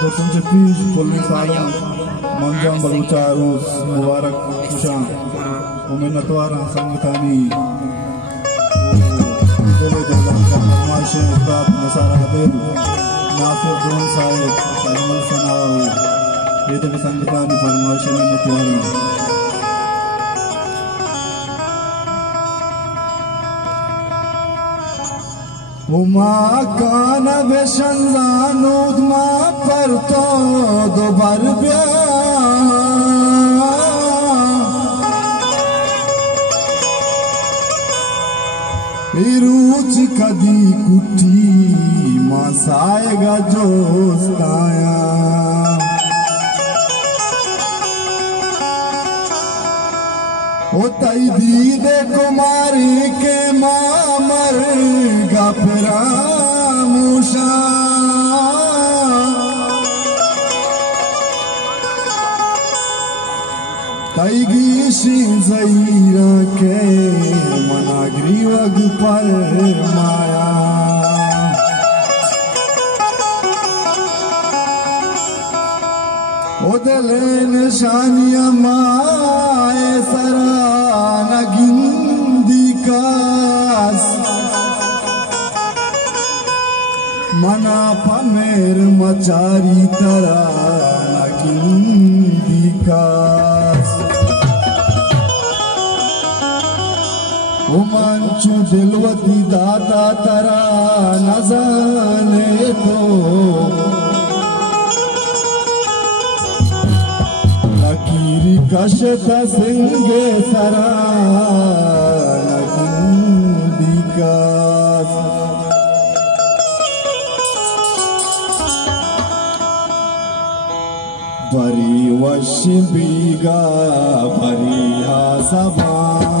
तुमसे पीश पुलिस सालों मंजम बलूचा रोज मुबारक खुशा उम्मीदवार संगतानी दिले जल्द फरमाइश उस्ताद निसार हबीब नासिर जोन साहिब अजमल सनाओ ये तो संगतानी फरमाइश में मुतियारा उमा कान बेशंजानूद मा पर तो दोबार ब्या इरूच कदी कुटी मासाएगा जोस्ताया ओ तई दीदे कुमारी के मामर गफरा मूशा तई गीशी ज़हीरा के मनागरी वग पर माया ओ दिले निशानियां माए सरा नगिंदी कास मना पमेर मचारी तरा नगिंदी कास उमंचू दिलवती दाता तरा न जाने तो कशता सिंगे सरा नगिंदी कास भरी वश बीगा भरी हासबाई